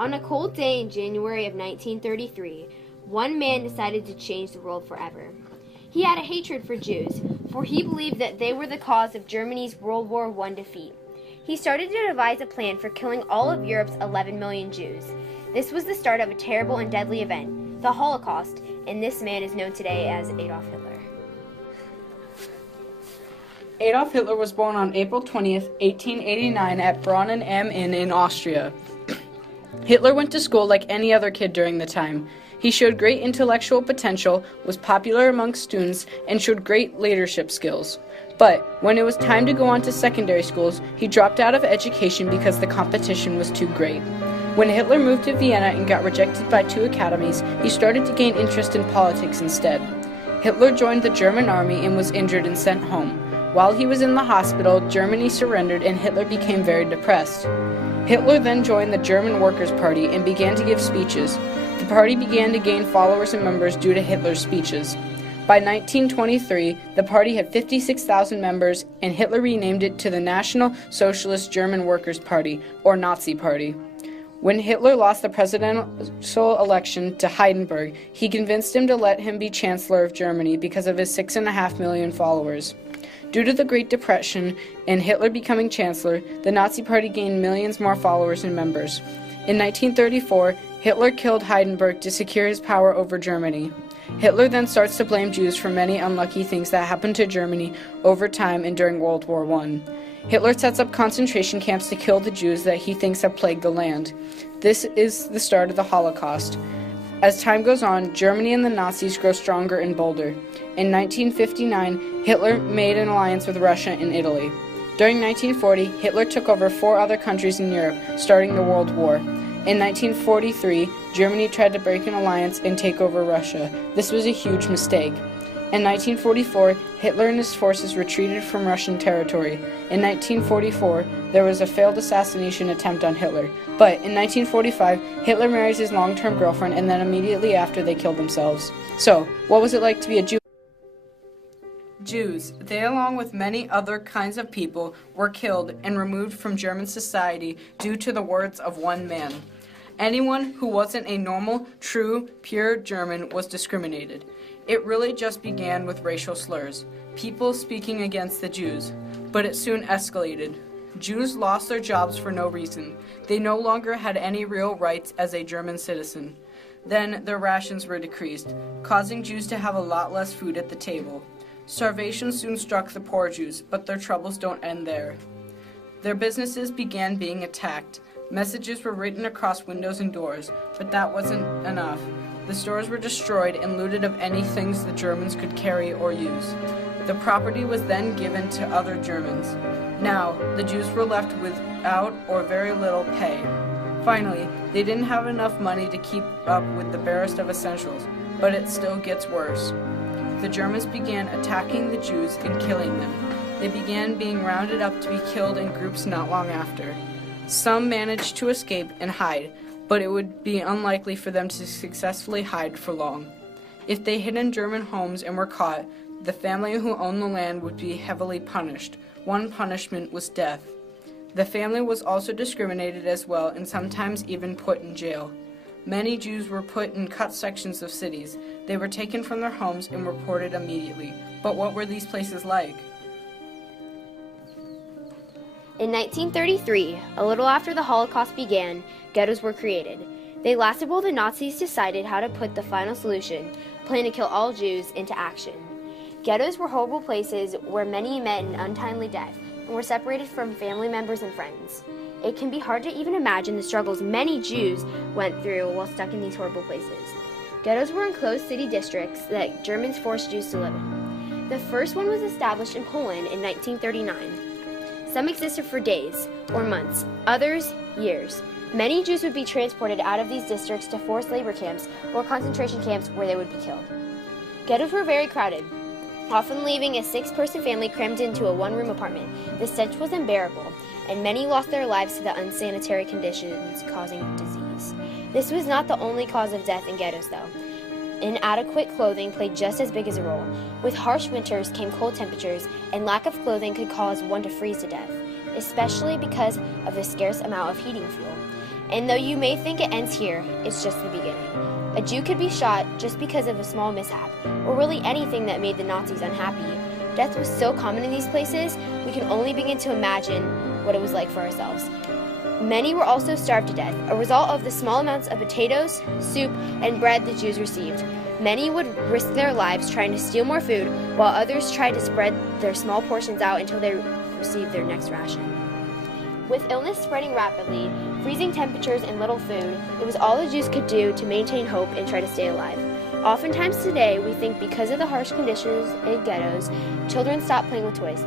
On a cold day in January of 1933, one man decided to change the world forever. He had a hatred for Jews, for he believed that they were the cause of Germany's World War I defeat. He started to devise a plan for killing all of Europe's 11 million Jews. This was the start of a terrible and deadly event, the Holocaust, and this man is known today as Adolf Hitler. Adolf Hitler was born on April 20th, 1889 at Brunnen am Inn in Austria. Hitler went to school like any other kid during the time. He showed great intellectual potential, was popular amongst students, and showed great leadership skills. But when it was time to go on to secondary schools, he dropped out of education because the competition was too great. When Hitler moved to Vienna and got rejected by 2 academies, he started to gain interest in politics instead. Hitler joined the German army and was injured and sent home. While he was in the hospital, Germany surrendered and Hitler became very depressed. Hitler then joined the German Workers' Party and began to give speeches. The party began to gain followers and members due to Hitler's speeches. By 1923, the party had 56,000 members, and Hitler renamed it to the National Socialist German Workers' Party, or Nazi Party. When Hitler lost the presidential election to Hindenburg, he convinced him to let him be Chancellor of Germany because of his 6.5 million followers. Due to the Great Depression and Hitler becoming Chancellor, the Nazi Party gained millions more followers and members. In 1934, Hitler killed Hindenburg to secure his power over Germany. Hitler then starts to blame Jews for many unlucky things that happened to Germany over time and during World War I. Hitler sets up concentration camps to kill the Jews that he thinks have plagued the land. This is the start of the Holocaust. As time goes on, Germany and the Nazis grow stronger and bolder. In 1959, Hitler made an alliance with Russia and Italy. During 1940, Hitler took over 4 other countries in Europe, starting the World War. In 1943, Germany tried to break an alliance and take over Russia. This was a huge mistake. In 1944, Hitler and his forces retreated from Russian territory. In 1944, there was a failed assassination attempt on Hitler. But in 1945, Hitler marries his long-term girlfriend, and then immediately after they killed themselves. So, what was it like to be a Jew? Jews, they along with many other kinds of people, were killed and removed from German society due to the words of one man. Anyone who wasn't a normal, true, pure German was discriminated. It really just began with racial slurs, people speaking against the Jews, but it soon escalated. Jews lost their jobs for no reason. They no longer had any real rights as a German citizen. Then their rations were decreased, causing Jews to have a lot less food at the table. Starvation soon struck the poor Jews, but their troubles don't end there. Their businesses began being attacked. Messages were written across windows and doors, but that wasn't enough. The stores were destroyed and looted of any things the Germans could carry or use. The property was then given to other Germans. Now, the Jews were left without or very little pay. Finally, they didn't have enough money to keep up with the barest of essentials, but it still gets worse. The Germans began attacking the Jews and killing them. They began being rounded up to be killed in groups not long after. Some managed to escape and hide, but it would be unlikely for them to successfully hide for long. If they hid in German homes and were caught, the family who owned the land would be heavily punished. One punishment was death. The family was also discriminated as well and sometimes even put in jail. Many Jews were put in cut sections of cities. They were taken from their homes and reported immediately. But what were these places like? In 1933, a little after the Holocaust began, ghettos were created. They lasted while the Nazis decided how to put the final solution, a plan to kill all Jews, into action. Ghettos were horrible places where many met an untimely death and were separated from family members and friends. It can be hard to even imagine the struggles many Jews went through while stuck in these horrible places. Ghettos were enclosed city districts that Germans forced Jews to live in. The first one was established in Poland in 1939. Some existed for days or months, others years. Many Jews would be transported out of these districts to forced labor camps or concentration camps where they would be killed. Ghettos were very crowded, often leaving a 6-person family crammed into a 1-room apartment. The stench was unbearable, and many lost their lives to the unsanitary conditions causing disease. This was not the only cause of death in ghettos, though. Inadequate clothing played just as big as a role. With harsh winters came cold temperatures, and lack of clothing could cause one to freeze to death. especially because of the scarce amount of heating fuel. And though you may think it ends here, it's just the beginning. A Jew could be shot just because of a small mishap, or really anything that made the Nazis unhappy. Death was so common in these places, we can only begin to imagine what it was like for ourselves. Many were also starved to death, a result of the small amounts of potatoes, soup, and bread the Jews received. Many would risk their lives trying to steal more food, while others tried to spread their small portions out until they received their next ration. With illness spreading rapidly, freezing temperatures, and little food, it was all the Jews could do to maintain hope and try to stay alive. Oftentimes today, we think because of the harsh conditions in ghettos, children stop playing with toys.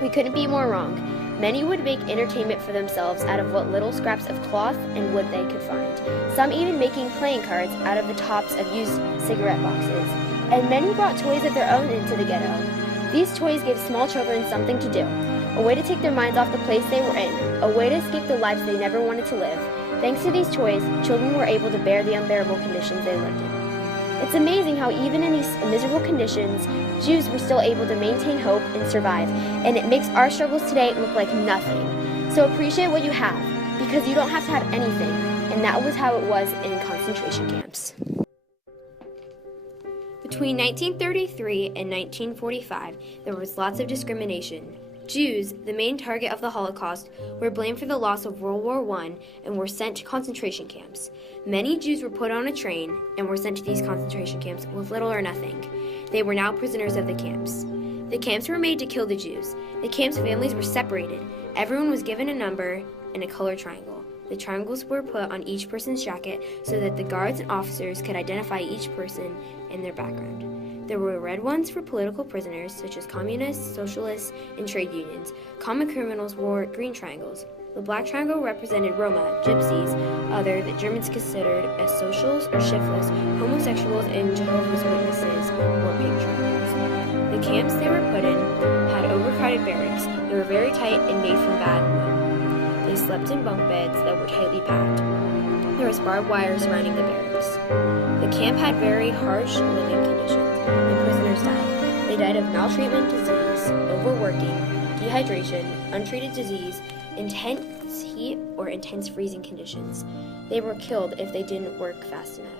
We couldn't be more wrong. Many would make entertainment for themselves out of what little scraps of cloth and wood they could find, some even making playing cards out of the tops of used cigarette boxes. And many brought toys of their own into the ghetto. These toys gave small children something to do, a way to take their minds off the place they were in, a way to escape the lives they never wanted to live. Thanks to these toys, children were able to bear the unbearable conditions they lived in. It's amazing how even in these miserable conditions, Jews were still able to maintain hope and survive, and it makes our struggles today look like nothing. So appreciate what you have, because you don't have to have anything, and that was how it was in concentration camps. Between 1933 and 1945, there was lots of discrimination. Jews, the main target of the Holocaust, were blamed for the loss of World War I and were sent to concentration camps. Many Jews were put on a train and were sent to these concentration camps with little or nothing. They were now prisoners of the camps. The camps were made to kill the Jews. The camps' families were separated. Everyone was given a number and a colored triangle. The triangles were put on each person's jacket so that the guards and officers could identify each person and their background. There were red ones for political prisoners, such as communists, socialists, and trade unions. Common criminals wore green triangles. The black triangle represented Roma, gypsies, other that Germans considered as socials or shiftless, homosexuals, and Jehovah's Witnesses wore pink triangles. The camps they were put in had overcrowded barracks. They were very tight and made from bad wood. They slept in bunk beds that were tightly packed. There was barbed wire surrounding the barracks. The camp had very harsh living conditions. And prisoners died. They died of maltreatment, disease, overworking, dehydration, untreated disease, intense heat, or intense freezing conditions. They were killed if they didn't work fast enough.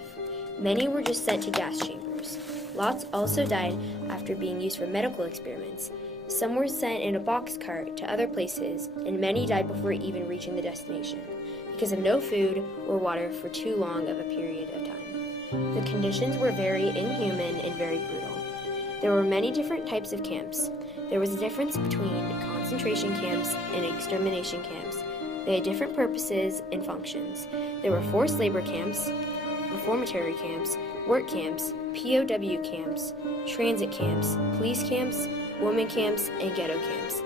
Many were just sent to gas chambers. Lots also died after being used for medical experiments. Some were sent in a boxcart to other places, and many died before even reaching the destination, because of no food or water for too long of a period of time. The conditions were very inhuman and very brutal. There were many different types of camps. There was a difference between concentration camps and extermination camps. They had different purposes and functions. There were forced labor camps, reformatory camps, work camps, POW camps, transit camps, police camps, women camps, and ghetto camps.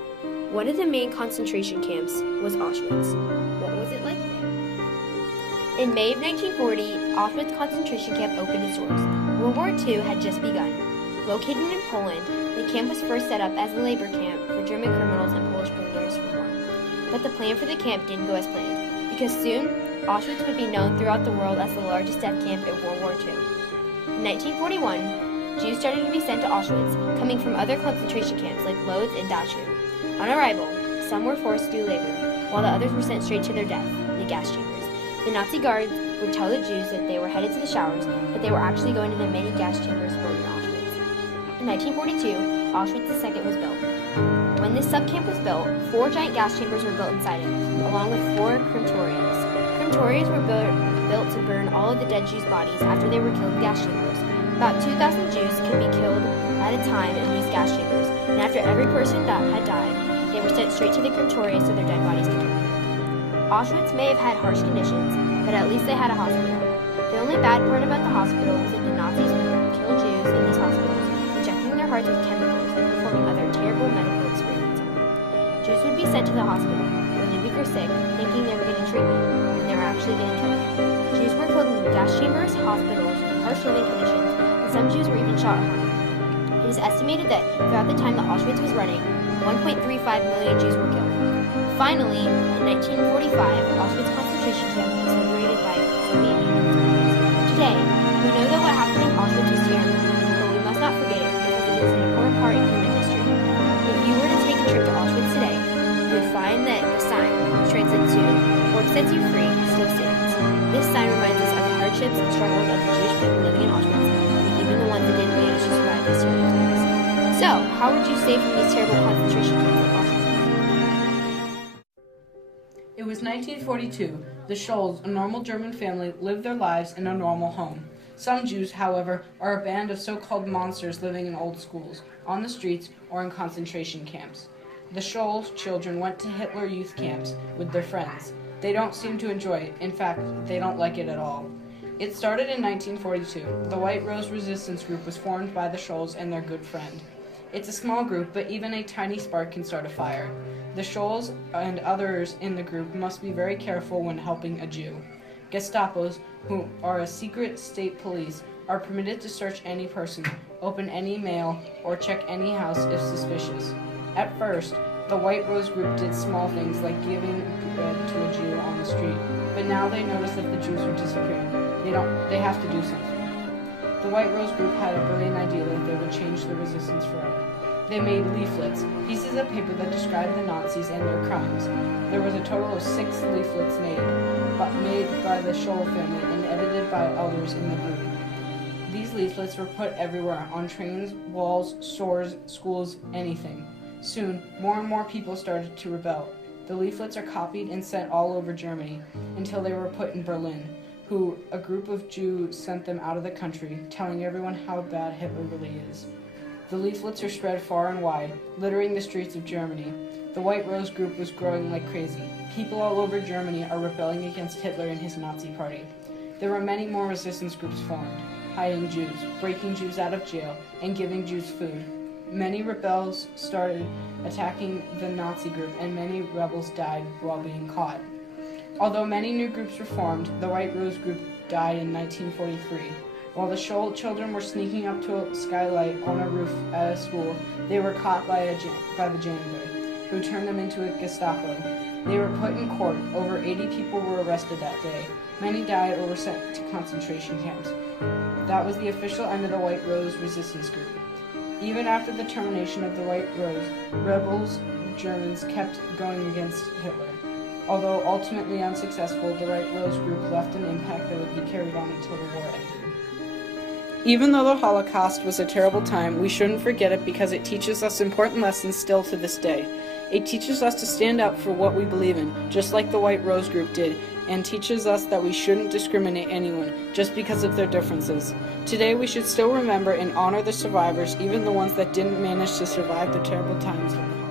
One of the main concentration camps was Auschwitz. What was it like there? In May of 1940, Auschwitz concentration camp opened its doors. World War II had just begun. Located in Poland, the camp was first set up as a labor camp for German criminals and Polish prisoners of war. But the plan for the camp didn't go as planned, because soon, Auschwitz would be known throughout the world as the largest death camp in World War II. In 1941, Jews started to be sent to Auschwitz, coming from other concentration camps like Lodz and Dachau. On arrival, some were forced to do labor, while the others were sent straight to their death, the gas chambers. The Nazi guards would tell the Jews that they were headed to the showers, but they were actually going to the many gas chambers burned in Auschwitz. In 1942, Auschwitz II was built. When this subcamp was built, 4 giant gas chambers were built inside it, along with 4 crematoriums. Crematoriums were built to burn all of the dead Jews' bodies after they were killed in gas chambers. About 2,000 Jews could be killed at a time in these gas chambers, and after every person that had died, they were sent straight to the crematorium so their dead bodies could be burned. Auschwitz may have had harsh conditions, but at least they had a hospital. The only bad part about the hospital was that the Nazis would kill Jews in these hospitals, injecting their hearts with chemicals and performing other terrible medical experiments on them. Jews would be sent to the hospital, really weak or sick, thinking they were getting treatment, when they were actually getting killed. Jews were killed in gas chambers, hospitals, with harsh living conditions, and some Jews were even shot at home. It is estimated that throughout the time that Auschwitz was running, 1.35 million Jews were killed. Finally, in 1945, Auschwitz concentration camp was liberated by Soviet Union forces. Today, we know that what happened in Auschwitz was terrible, but we must not forget it because it is an important part in human history. If you were to take a trip to Auschwitz today, you would find that you free still stands. This sign reminds us of the hardships and struggles of the Jewish people living in Auschwitz, and even the ones that didn't manage to survive these terrible times. So, how would you save from these terrible concentration camps like Auschwitz? It was 1942. The Scholls, a normal German family, lived their lives in a normal home. Some Jews, however, are a band of so-called monsters living in old schools, on the streets, or in concentration camps. The Scholls children went to Hitler youth camps with their friends. They don't seem to enjoy it. In fact, they don't like it at all. It started in 1942. The White Rose Resistance Group was formed by the Scholls and their good friend. It's a small group, but even a tiny spark can start a fire. The Scholls and others in the group must be very careful when helping a Jew. Gestapos, who are a secret state police, are permitted to search any person, open any mail, or check any house if suspicious. At first, the White Rose Group did small things like giving bread to a Jew on the street, but now they notice that the Jews are disappearing. They have to do something. The White Rose Group had a brilliant idea that they would change the resistance forever. They made leaflets, pieces of paper that described the Nazis and their crimes. There was a total of 6 leaflets made by the Scholl family and edited by others in the group. These leaflets were put everywhere, on trains, walls, stores, schools, anything. Soon, more and more people started to rebel. The leaflets are copied and sent all over Germany, until they were put in Berlin, a group of Jews sent them out of the country, telling everyone how bad Hitler really is. The leaflets are spread far and wide, littering the streets of Germany. The White Rose Group was growing like crazy. People all over Germany are rebelling against Hitler and his Nazi party. There were many more resistance groups formed, hiding Jews, breaking Jews out of jail, and giving Jews food. Many rebels started attacking the Nazi group, and many rebels died while being caught. Although many new groups were formed, the White Rose Group died in 1943. While the Scholl children were sneaking up to a skylight on a roof at a school, they were caught by the janitor, who turned them into a Gestapo. They were put in court. Over 80 people were arrested that day. Many died or were sent to concentration camps. That was the official end of the White Rose Resistance Group. Even after the termination of the White Rose, rebels Germans kept going against Hitler. Although ultimately unsuccessful, the White Rose Group left an impact that would be carried on until the war ended. Even though the Holocaust was a terrible time, we shouldn't forget it because it teaches us important lessons still to this day. It teaches us to stand up for what we believe in, just like the White Rose Group did, and teaches us that we shouldn't discriminate anyone just because of their differences. Today we should still remember and honor the survivors, even the ones that didn't manage to survive the terrible times of the